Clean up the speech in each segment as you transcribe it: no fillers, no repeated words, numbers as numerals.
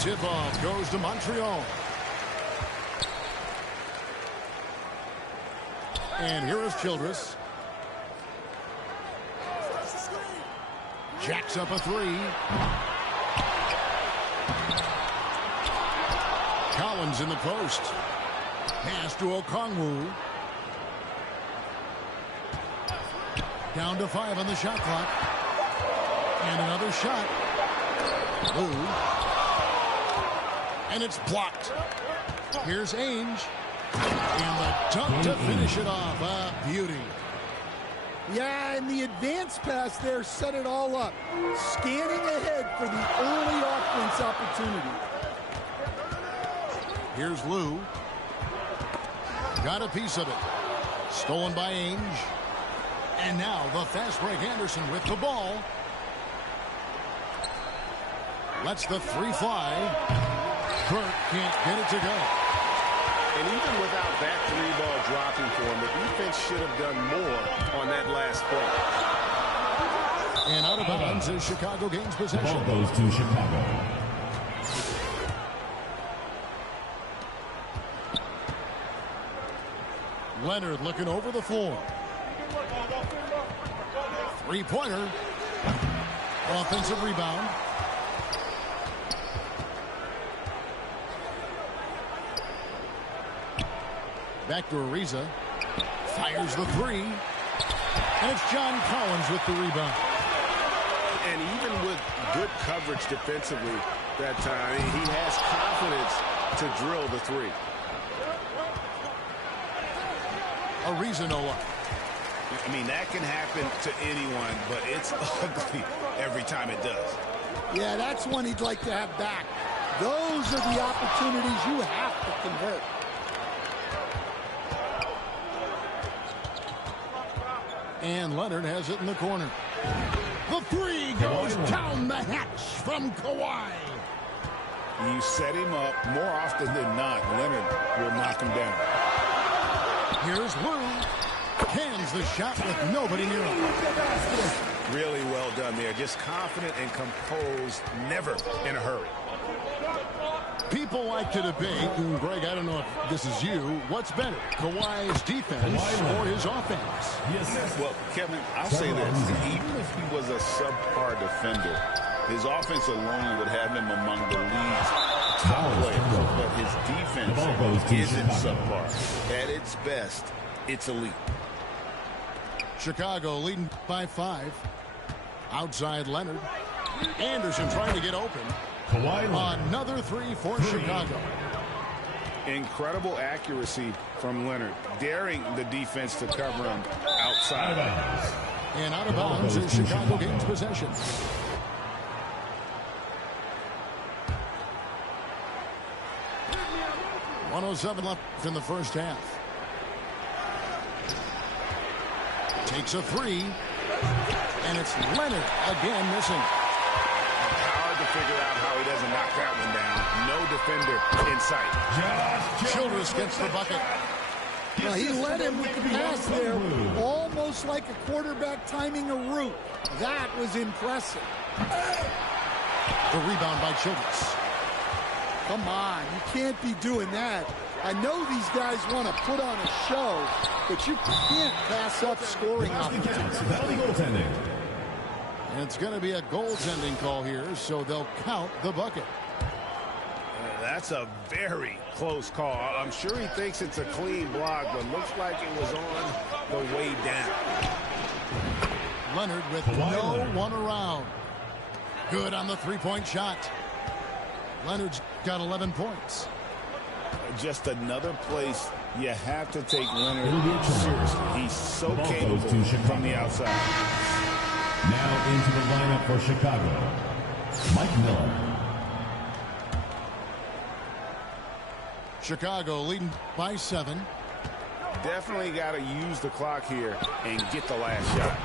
Tip-off goes to Montreal. And here is Childress. Jacks up a three. Collins in the post. Pass to Okongwu. Down to 5 on the shot clock. And another shot. Blue. And it's blocked. Here's Ainge. And the dunk to finish it off. A beauty. Yeah, and the advance pass there set it all up. Scanning ahead for the early offense opportunity. Here's Lou. Got a piece of it. Stolen by Ainge. And now the fast break Anderson with the ball. Lets the three fly. Burke can't get it to go. And even without that three ball dropping for him, the defense should have done more on that last play. And out of bounds as Chicago gains possession. Ball goes to Chicago. Leonard looking over the floor. Three-pointer. Offensive rebound. Back to Ariza. Fires the three. And it's John Collins with the rebound. And even with good coverage defensively that time, he has confidence to drill the three. Ariza no luck. I mean, that can happen to anyone, but it's ugly every time it does. Yeah, that's one he'd like to have back. Those are the opportunities you have to convert. And Leonard has it in the corner. The three goes down the hatch from Kawhi. You set him up more often than not. Leonard will knock him down. Here's Lou. Hands the shot with nobody near him. Really well done there. Just confident and composed, never in a hurry. People like to debate, and Greg, I don't know if this is you, what's better, Kawhi's defense or his offense? Yes. Well, Kevin, I'll say this. Even if he was a subpar defender, his offense alone would have him among the league's top players. But his defense isn't subpar. At its best, it's elite. Chicago leading by 5. Outside Leonard. Anderson trying to get open. Another 3 for Chicago. Incredible accuracy from Leonard, daring the defense to cover him outside. And out of bounds is Chicago gains possession. .107 left in the first half. Takes a 3. And it's Leonard again missing. Hard to figure out how he doesn't knock that one down. No defender in sight. Childress gets the bucket. Well, he led him with the pass there, almost like a quarterback timing a route. That was impressive. The rebound by Childress. Come on, you can't be doing that. I know these guys want to put on a show, but you can't pass up scoring opportunities. And it's going to be a goaltending call here, so they'll count the bucket. That's a very close call. I'm sure he thinks it's a clean block, but looks like it was on the way down. Leonard with no one around. Good on the three-point shot. Leonard's got 11 points. Just another place you have to take Leonard seriously. He's so capable from the outside. Now into the lineup for Chicago, Mike Miller. Chicago leading by 7. Definitely got to use the clock here and get the last shot.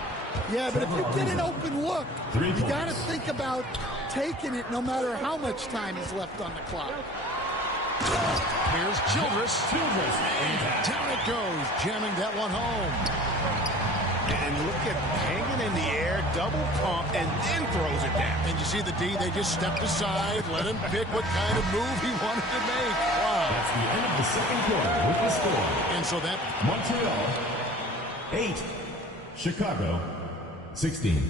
Yeah, but if you get an open look, you got to think about taking it no matter how much time is left on the clock. Here's Childress. And down it goes, jamming that one home. And look at hanging in the air, double pump, and then throws it down. And you see the D, they just stepped aside, let him pick what kind of move he wanted to make. Wow. That's the end of the second quarter with the score. And so that Montreal 8, Chicago 16.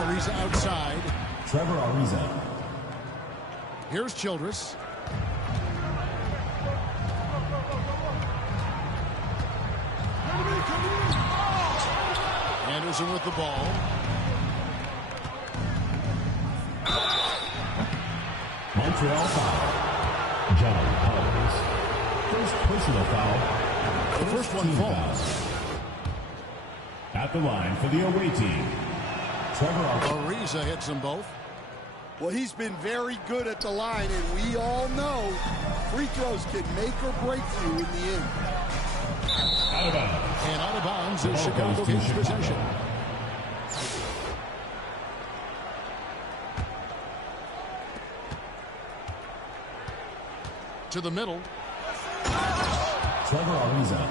Ariza outside. Trevor Ariza. Here's Childress. Anderson with the ball. Montreal foul. John Powers. First personal foul. The first one falls. At the line for the away team, Trevor Ariza hits them both. Well, he's been very good at the line, and we all know free throws can make or break you in the end. out of bounds. And out of bounds is Chicago gains possession. To the middle. Trevor Ariza.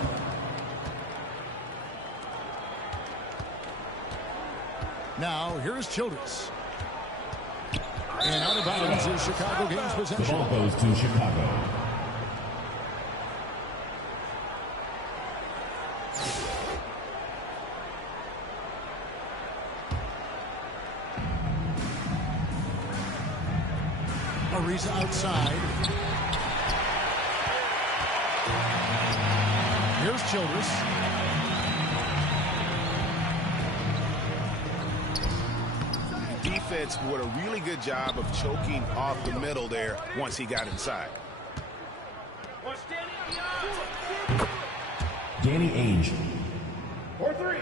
Now, here's Childress. And out of bounds is Chicago gains possession. The ball goes to Chicago. Ariza outside. Here's Childress. Defense did a really good job of choking off the middle there once he got inside. Danny Ainge. For three.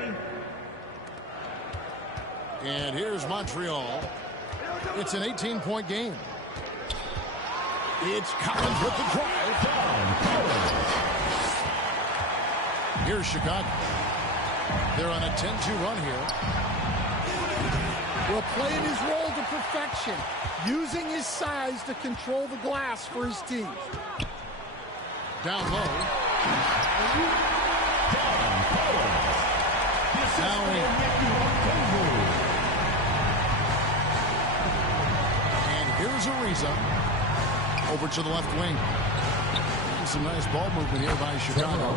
And here's Montreal. It's an 18-point game. It's Collins with the drive. Here's Chicago. They're on a 10-2 run here. Well, playing his role to perfection, using his size to control the glass for his team. Down low. Now in. And here's Ariza. Over to the left wing. And some nice ball movement here by Chicago.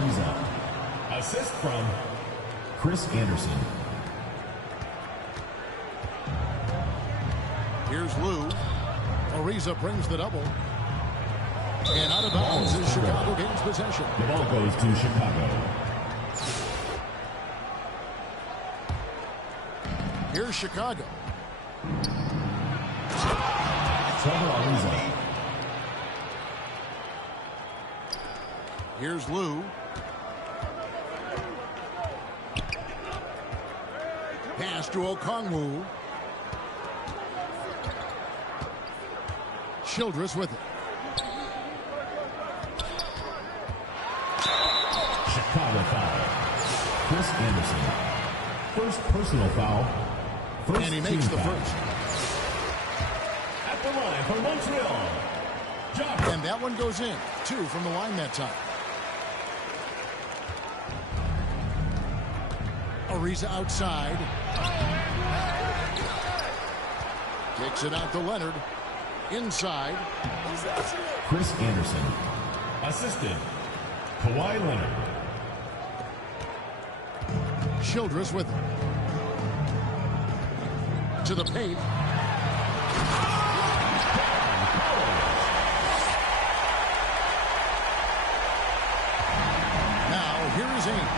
Assist from Chris Anderson. Here's Lou. Ariza brings the double. And out of bounds as Chicago gains possession. The ball goes to Chicago. Here's Chicago. Trevor Ariza. Here's Lou. Pass to Okongwu. Childress with it. Chicago foul. Chris Anderson. First personal foul. First And he makes the foul. first. At the line for Montreal. Jock. And that one goes in. 2 from the line that time. Ariza outside. Kicks it out to Leonard. Inside. Chris Anderson. Assistant. Kawhi Leonard. Childress with it. To the paint. Now, here is Ames.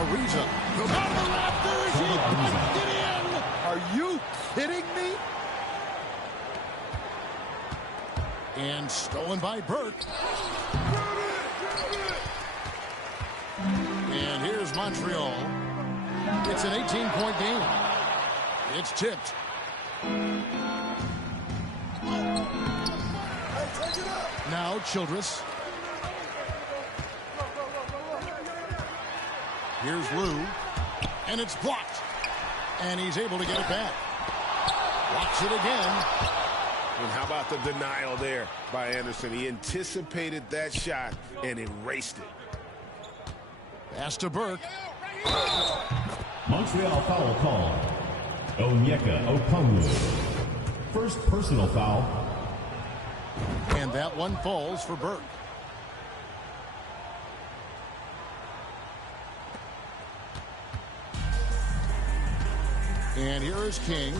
Ariza. Goes out of the rafters. He punched it in. Are you kidding me? And stolen by Burke. And here's Montreal. It's an 18-point game. It's tipped. Now Childress. Here's Lou. And it's blocked. And he's able to get it back. Blocks it again. And how about the denial there by Anderson? He anticipated that shot and erased it. Pass to Burke. Montreal foul call. Onyeka Okongwu. First personal foul. And that one falls for Burke. And here is King.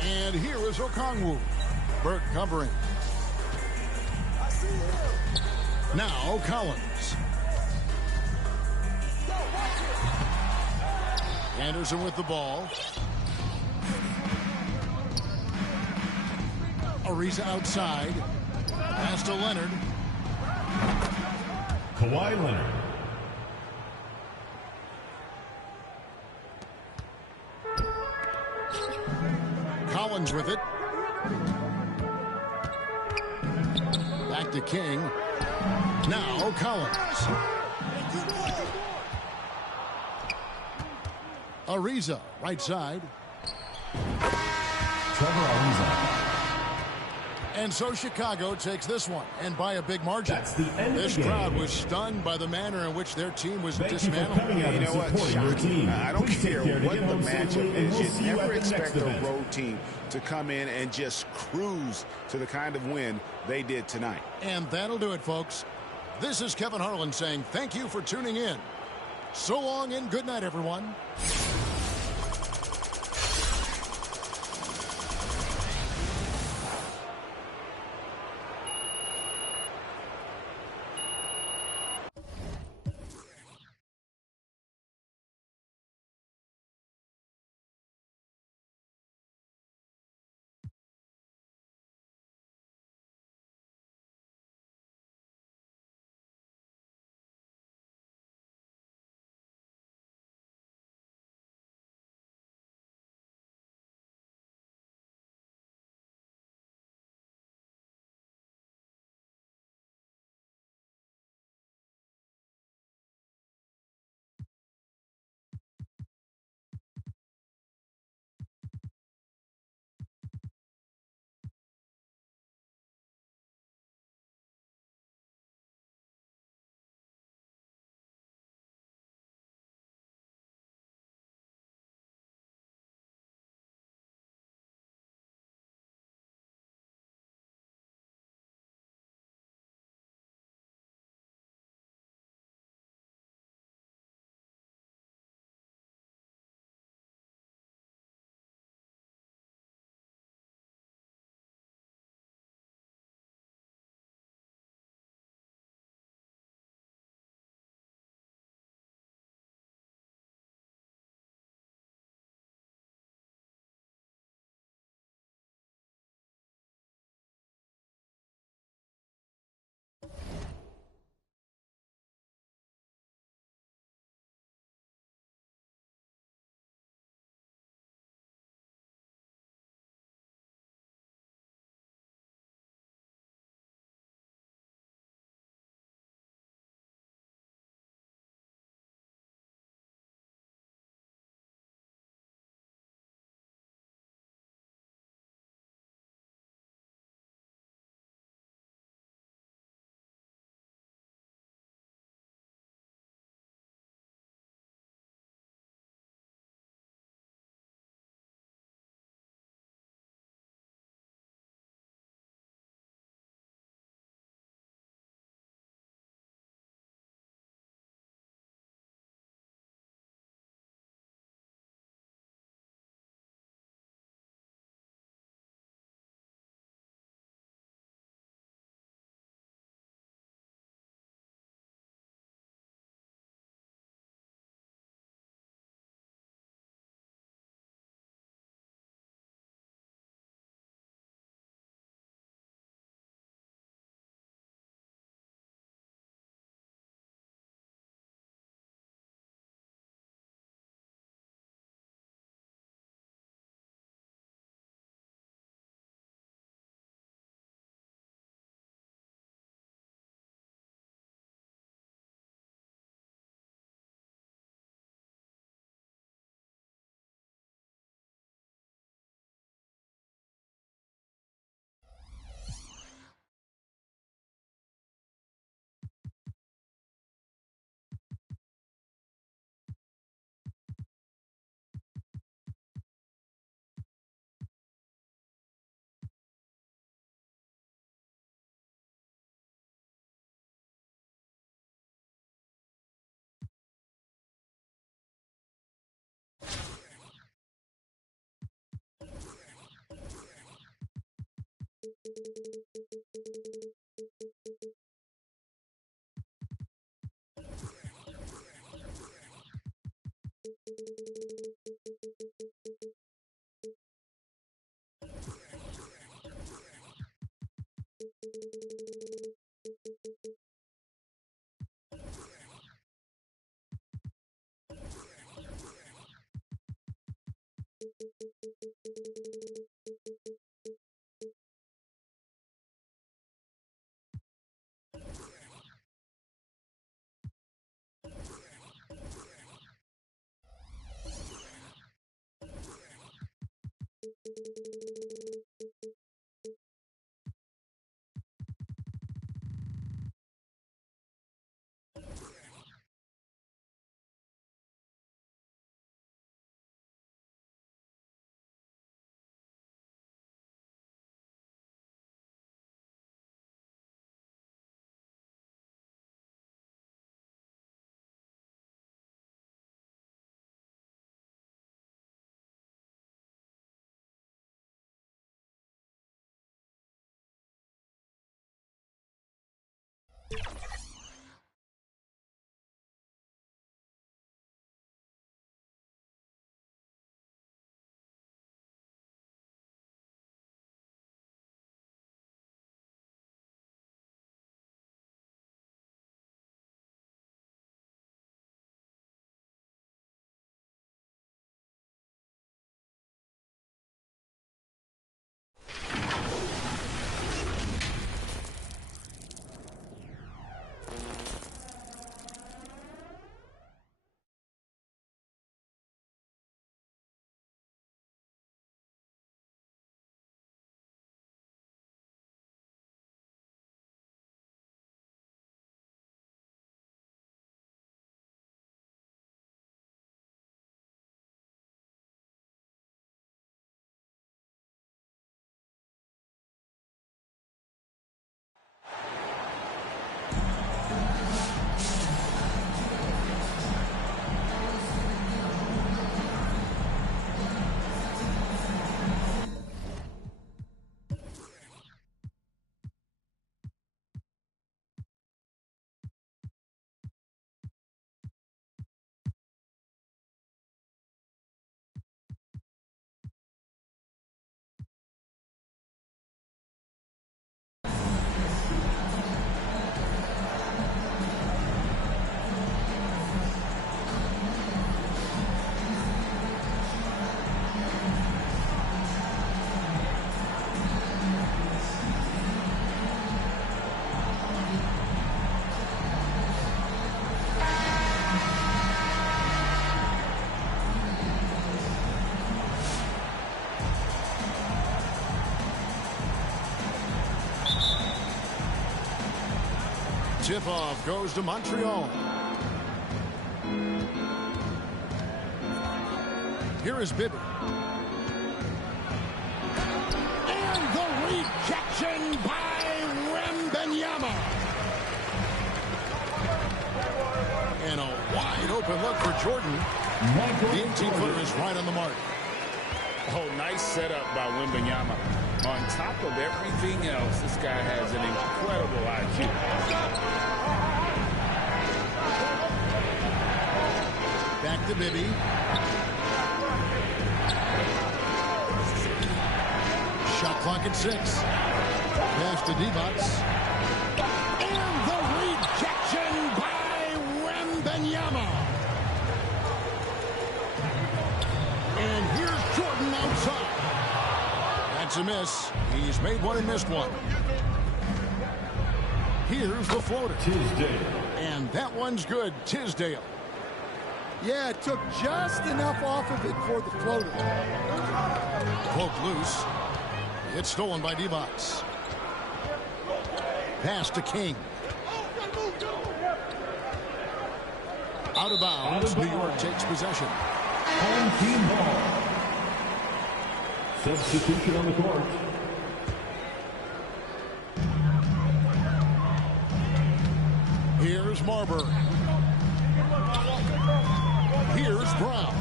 And here is Okongwu. Burke covering. Now Collins. Anderson with the ball. Ariza outside. Pass to Leonard. Kawhi Leonard. Collins with it. Back to King. Now Collins. Ariza, right side. Trevor Ariza. And so Chicago takes this one, and by a big margin. That's the end of This the game. crowd was stunned by the manner in which their team was Thank you for dismantled. coming out You and know what? supporting your team. I don't Please take care care to what get the home matchup safely, and is. we'll You see you never at the next expect a event. road team to come in and just cruise to the kind of win they did tonight. And that'll do it, folks. This is Kevin Harlan saying thank you for tuning in. So long and good night, everyone. Tip-off goes to Montreal. Here is Bibby. And the rejection by Wembanyama. And a wide open look for Jordan. The 18-footer is right on the mark. Oh, nice setup by Wembanyama. On top of everything else, this guy has an incredible IQ. Back to Bibby. Shot clock at 6. Pass to Divac. And the rejection by Wembanyama. And here's Jordan outside. That's a miss. He's made one and missed one. Here's the floater. Tisdale. And that one's good. Tisdale. Yeah, it took just enough off of it for the floater. Poked loose. It's stolen by Divac. Pass to King. Out of bounds. New York takes possession. Home team ball. Substitution on the court. Here's Marbury. Here's Brown.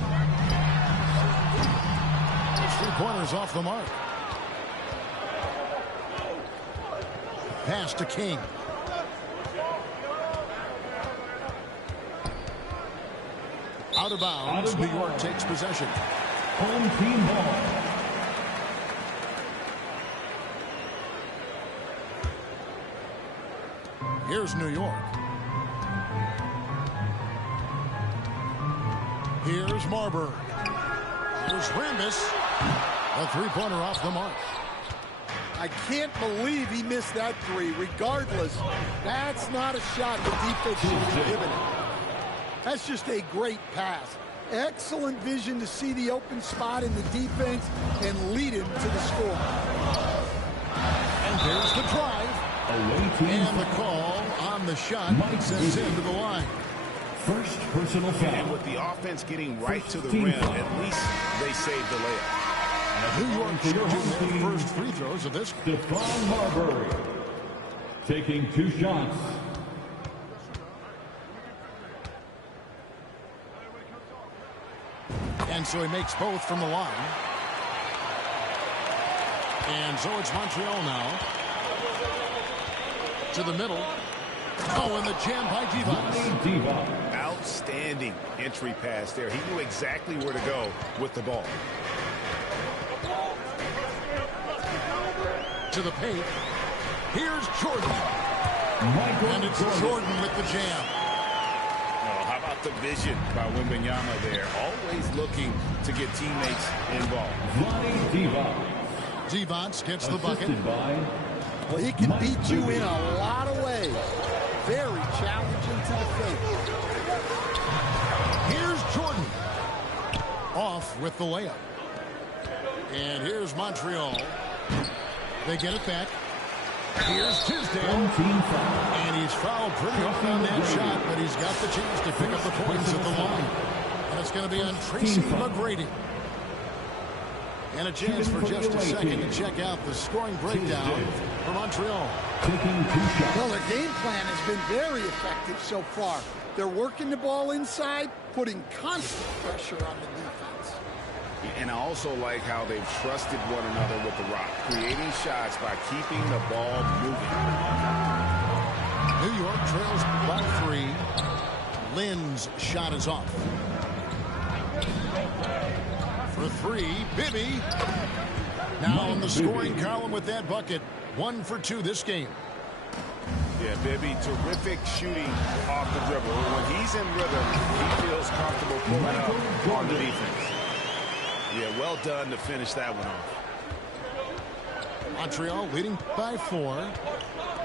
It's 3 pointers off the mark. Pass to King. Out of bounds. New York takes possession. Home team ball. Here's New York. Here's Marburg. Here's Rambis. A three-pointer off the mark. I can't believe he missed that three. Regardless, that's not a shot the defense should be giving him. That's just a great pass. Excellent vision to see the open spot in the defense and lead him to the score. And there's the drive. And the call on the shot sends him to the line. First personal foul. And with the offense getting right to the rim, at least they saved the layup. New York shooting their first free throws of this. Stephon Marbury taking 2 shots. And so he makes both from the line. And so it's Montreal now. To the middle. Oh, and the jam by Divac. Outstanding entry pass there. He knew exactly where to go with the ball. To the paint. Here's Jordan. And it's Jordan with the jam. Oh, how about the vision by Wembanyama there? Always looking to get teammates involved. Divac gets the bucket. Well, he can beat you in a lot of ways. Very challenging to defend. Here's Jordan. Off with the layup. And here's Montreal. They get it back. Here's Tisdale. And he's fouled pretty hard on that shot, but he's got the chance to pick up the points at the line. And it's going to be on Tracy McGrady. And a chance for just a second to check out the scoring breakdown for Montreal. Well, their game plan has been very effective so far. They're working the ball inside, putting constant pressure on the defense. And I also like how they've trusted one another with the rock, creating shots by keeping the ball moving. New York trails by 3. Lynn's shot is off. For 3, Bibby. Now in the scoring column with that bucket. 1 for 2 this game. Yeah, Bibby, terrific shooting off the dribble. When he's in rhythm, he feels comfortable pulling up on the defense. Yeah, well done to finish that one off. Montreal leading by 4.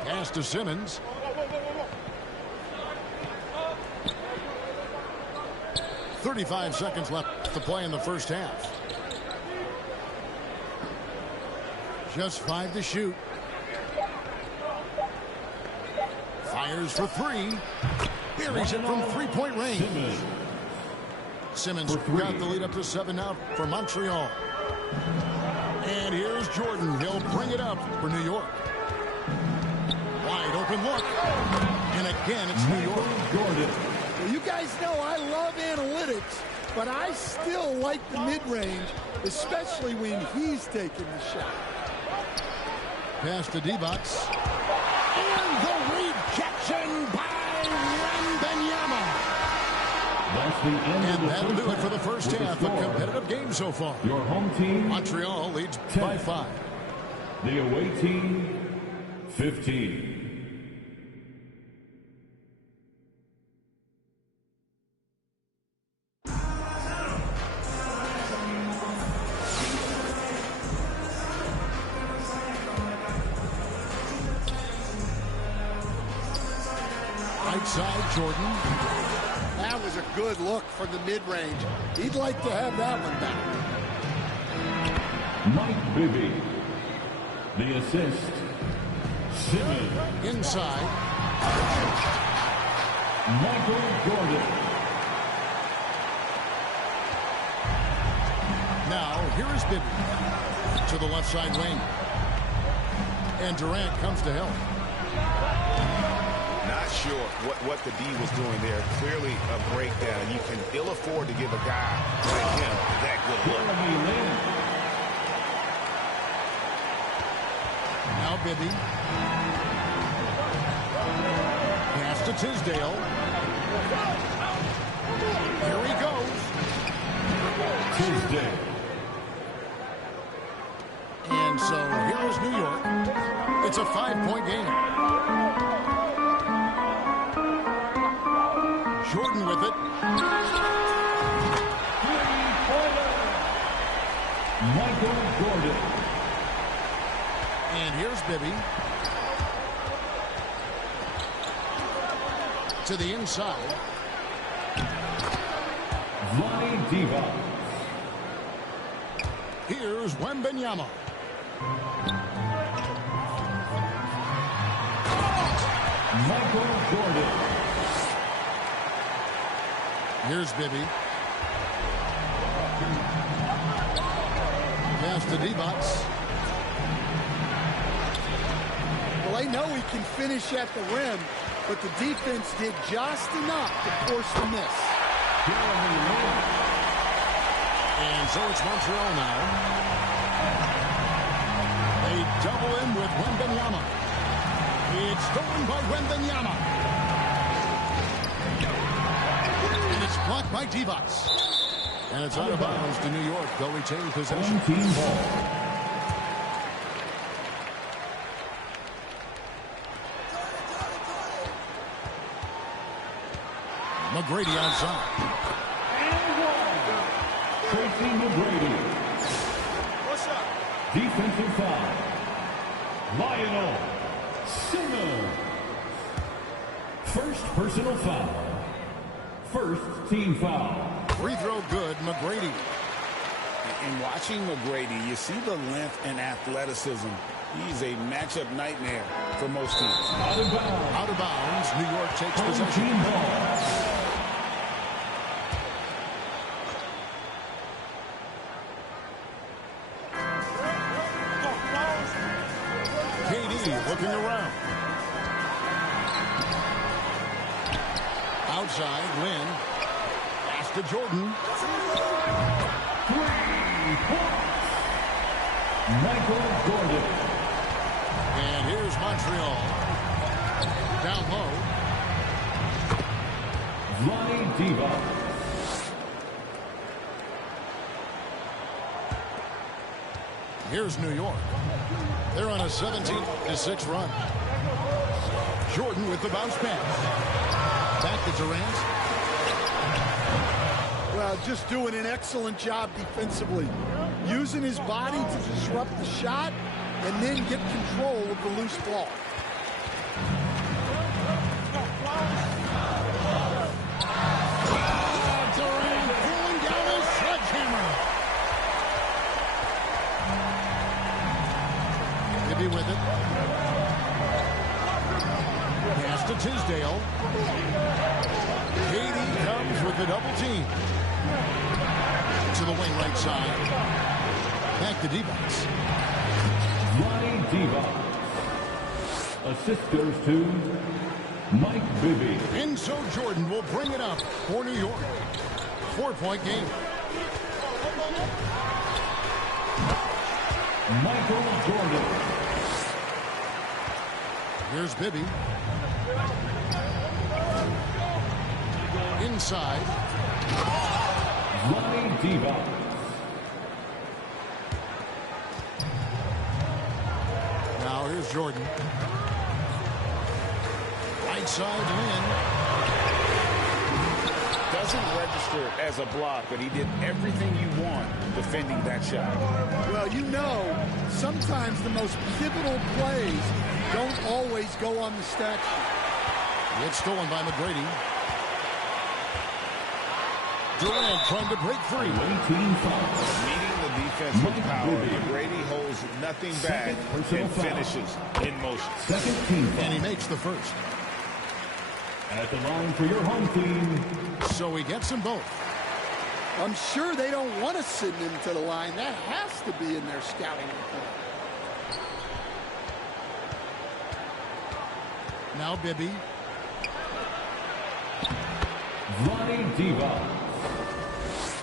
Pass to Simmons. .35 seconds left to play in the first half. Just 5 to shoot. Fires for 3. Buries it from 3-point range. Simmons got the lead up to 7 now for Montreal. And here's Jordan. He'll bring it up for New York. Wide open look. And again, it's New York. Well, you guys know I love analytics, but I still like the mid-range, especially when he's taking the shot. Pass to Divac. And the rejection by Wembanyama. And that'll do it for the first half. A competitive game so far. Your home team, Montreal leads by 5. The away team, 15. Right side, Jordan. That was a good look from the mid-range. He'd like to have that one back. Mike Bibby. The assist. Simmons. Inside. Michael Jordan. Now, here is Bibby to the left side wing. And Durant comes to help. Not sure what the D was doing there. Clearly a breakdown. You can ill afford to give a guy like him that good look. Now Bibby. to Tisdale. Here he goes. Tisdale. And so here is New York. It's a 5-point game. Jordan with it. Michael Jordan. And here's Bibby. To the inside. Lonnie Diva. Here's Wembanyama. Michael Jordan. Here's Bibby. Pass to Divac. Well, I know he can finish at the rim, but the defense did just enough to force the miss. And so it's Montreal now. They double in with Wembanyama. It's stolen by Wembanyama. And it's blocked by Divac. And it's out of bounds to New York. They'll retain possession. Team ball. McGrady outside. Tracy McGrady. What's up? Defensive foul. Lionel Simmons. First personal foul. First team foul. Free throw good, McGrady. In watching McGrady, you see the length and athleticism. He's a matchup nightmare for most teams. Out of bounds. Out of bounds. New York takes Home possession. team ball. Looking around. Outside, Lynn. Pass to Jordan. 3 points. Michael Jordan. And here's Montreal. Down low. Lonnie Diva. Here's New York. They're on a 17-6 run. Jordan with the bounce pass. Back to Durant. Well, just doing an excellent job defensively. Using his body to disrupt the shot and then get control of the loose ball. Durant pulling down his sledgehammer. Maybe with it. Pass to Tisdale. Katie comes with the double team. To the wing right side. Back to Divac. Lonnie Diva. Assist goes to Mike Bibby. And so Jordan will bring it up for New York. 4-point game. Michael Jordan. Here's Bibby. Inside. Lonnie Diva. Now here's Jordan. Right side, Lynn. Doesn't register as a block, but he did everything you want defending that shot. Well, you know, sometimes the most pivotal plays don't always go on the stat sheet. It's stolen by McGrady. Durant trying to break free. 18 fouls. Meeting the defense with power, McGrady holds nothing back and finishes in motion. Second team foul. And he makes the first. At the line for your home team. So he gets them both. I'm sure they don't want to send him to the line. That has to be in their scouting report. Now Bibby. Lonnie Diva.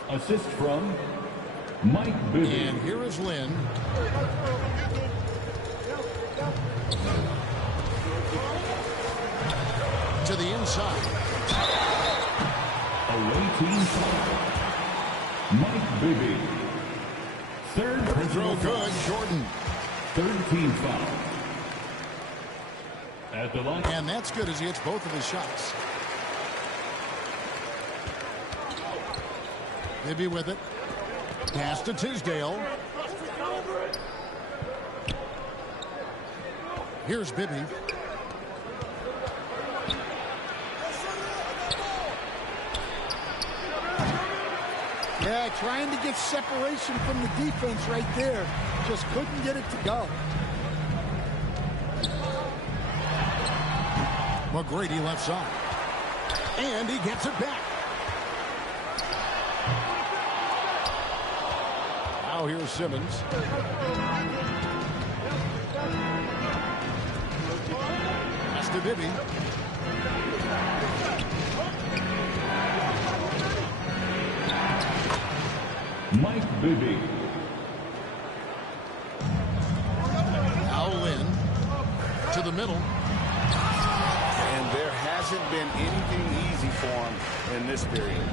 Assist from Mike Bibby. And here is Lynn. to the inside. Away team foul. Mike Bibby. Third Free throw good, Jordan. Third team foul. At the line. And that's good as he hits both of his shots. Bibby with it. Pass to Tisdale. Here's Bibby. Yeah, trying to get separation from the defense right there. Just couldn't get it to go. McGrady left side. And he gets it back. Now here's Simmons. Pass to Bibby. Mike Bibby. Now Lynn to the middle. And there hasn't been anything easy for him in this period.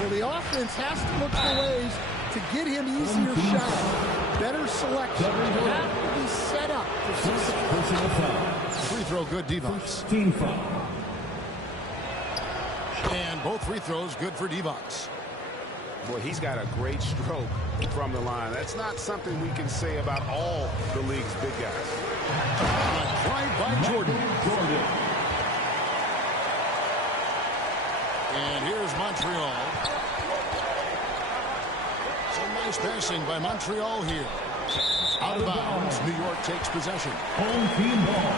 Well, the offense has to look for ways to get him easier shots. Better selection. Have to be set up for success. Personal foul. Free throw good, Divac. Team foul. And both free throws good for Divac. Boy, he's got a great stroke from the line. That's not something we can say about all the league's big guys. A drive by Jordan. And here's Montreal. Some nice passing by Montreal here. Out of bounds, New York takes possession. Home team ball.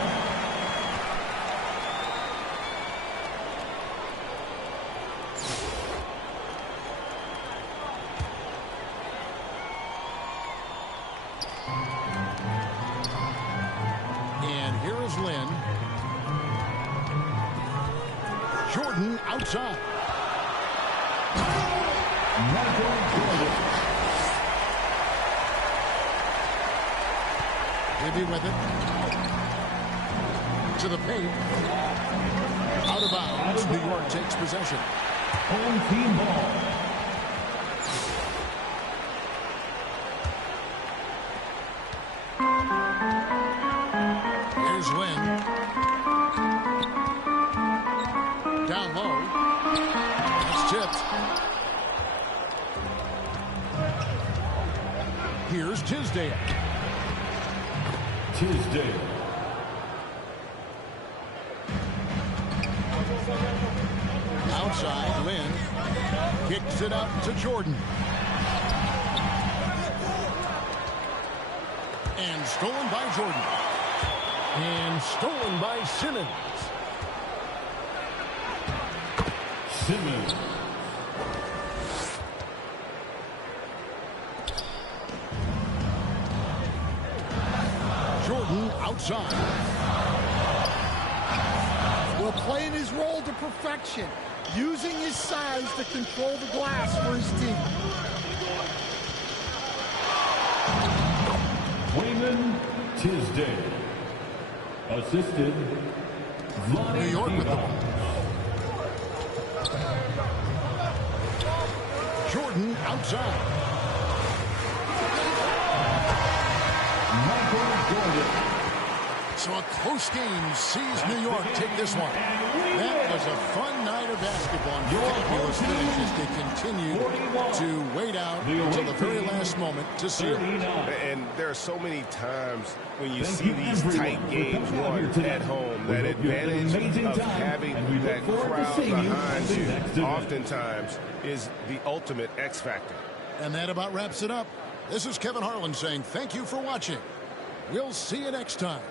And here is Lynn. Jordan outside. Bibby with it. To the paint. Out of bounds. New York takes possession. Home team ball. Here's Lynn. Down low. That's tipped. Here's Tisdale. Outside, Lynn kicks it out to Jordan. And stolen by Jordan. And stolen by Simmons. Jordan outside. Well, playing his role to perfection. Using his size to control the glass for his team. Wayman Tisdale. Assisted. New York with the ball. Jordan outside. So a close game sees New York take this one. That was a fun night of basketball. Fabulous finish as they continue to wait out until the very last moment to see it. And there are so many times when you see these tight games won at home, that advantage of having that crowd behind you oftentimes is the ultimate X factor. And that about wraps it up. This is Kevin Harlan saying thank you for watching. We'll see you next time.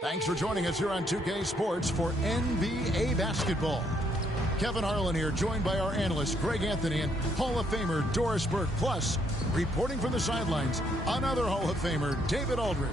Thanks for joining us here on 2K Sports for NBA basketball. Kevin Harlan here, joined by our analyst Greg Anthony and Hall of Famer Doris Burke. Plus, reporting from the sidelines, another Hall of Famer, David Aldridge.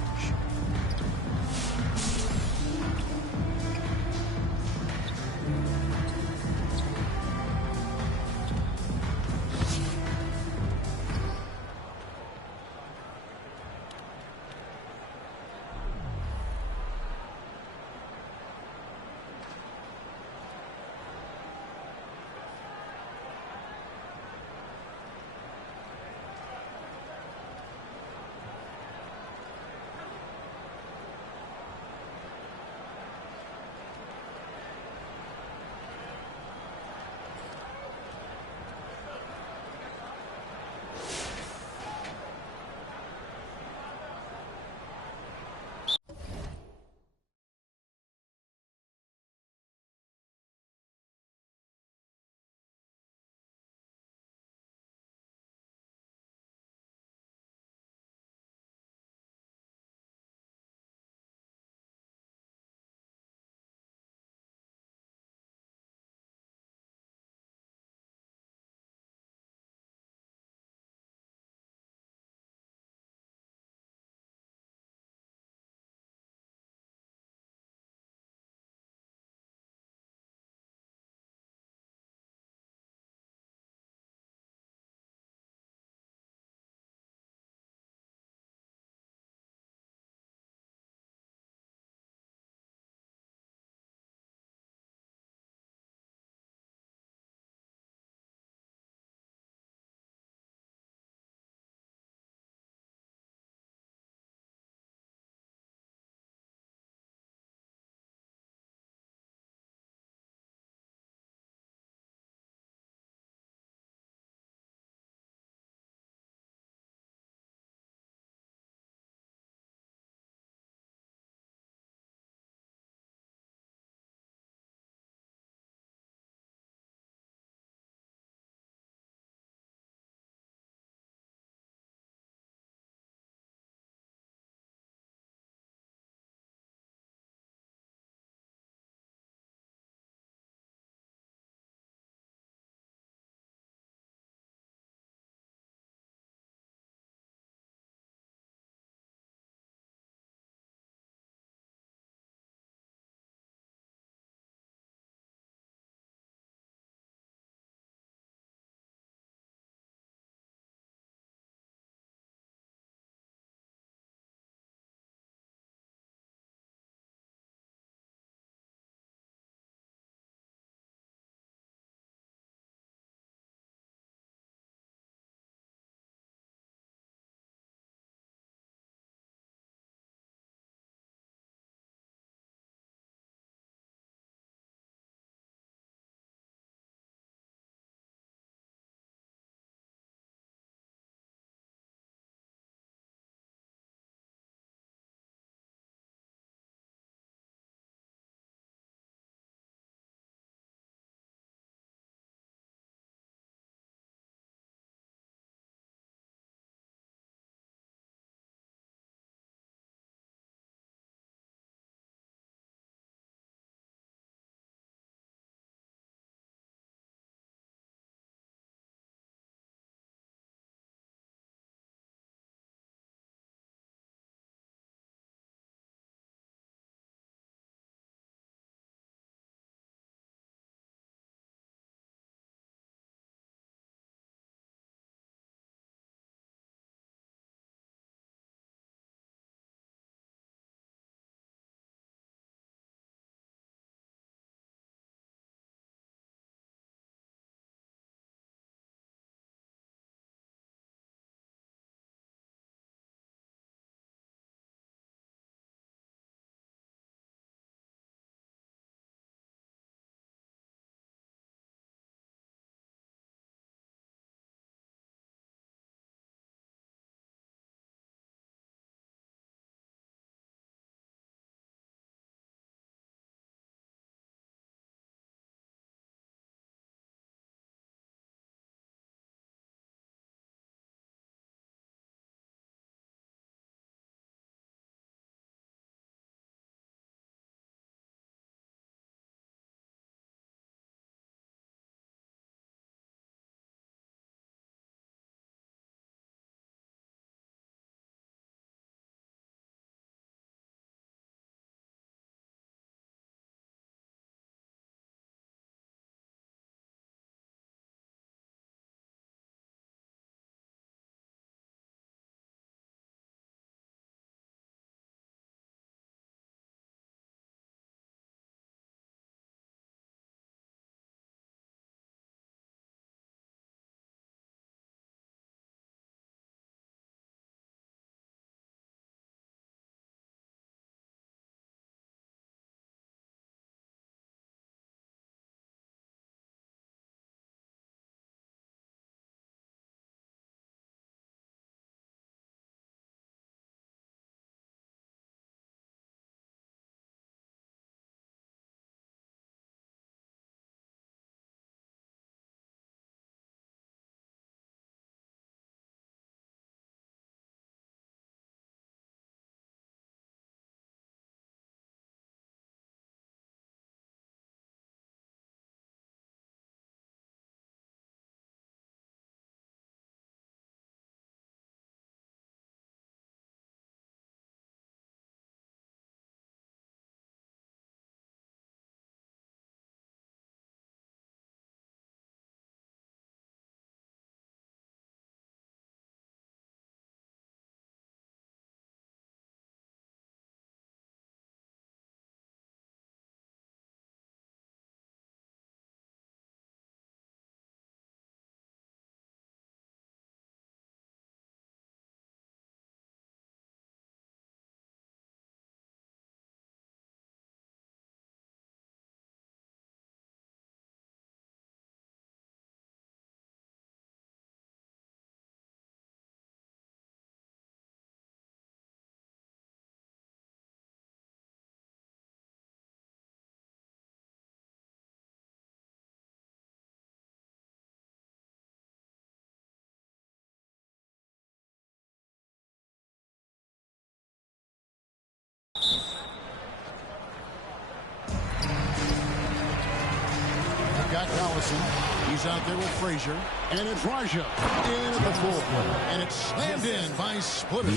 Wilson. He's out there with Frazier. And it's Raja in at the 4. And it's slammed in by Splitter.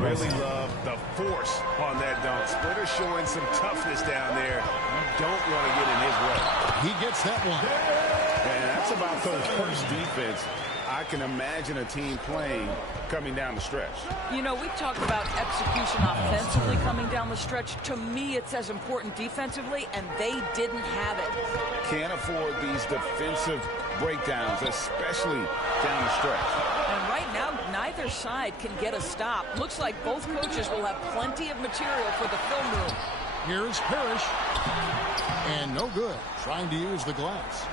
Really love the force on that dunk. Splitter showing some toughness down there. You don't want to get in his way. He gets that one. And that's about the worst defense I can imagine a team playing coming down the stretch. You know, we've talked about execution offensively coming down the stretch. To me, it's as important defensively, and they didn't have it. Can't afford these defensive breakdowns, especially down the stretch. And right now, neither side can get a stop. Looks like both coaches will have plenty of material for the film room. Here's Parrish. And no good. Trying to use the glass.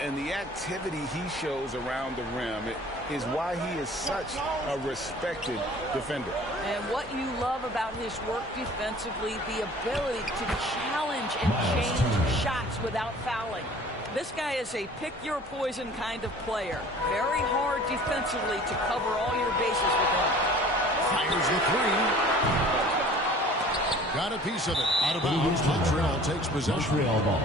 And the activity he shows around the rim is why he is such a respected defender. And what you love about his work defensively, the ability to challenge and change shots without fouling. This guy is a pick-your-poison kind of player. Very hard defensively to cover all your bases with him. Fires the 3. Got a piece of it. Out of bounds. Montreal takes possession. Montreal ball.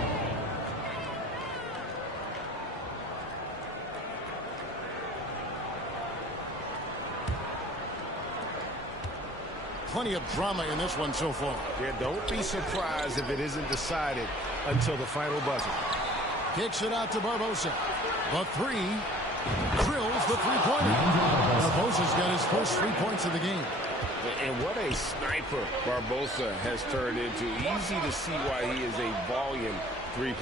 Plenty of drama in this one so far. Yeah, don't be surprised if it isn't decided until the final buzzer. Kicks it out to Barbosa. The 3. Drills the three-pointer. Barbosa's got his first 3 points of the game. And what a sniper Barbosa has turned into. Easy to see why he is a volume 3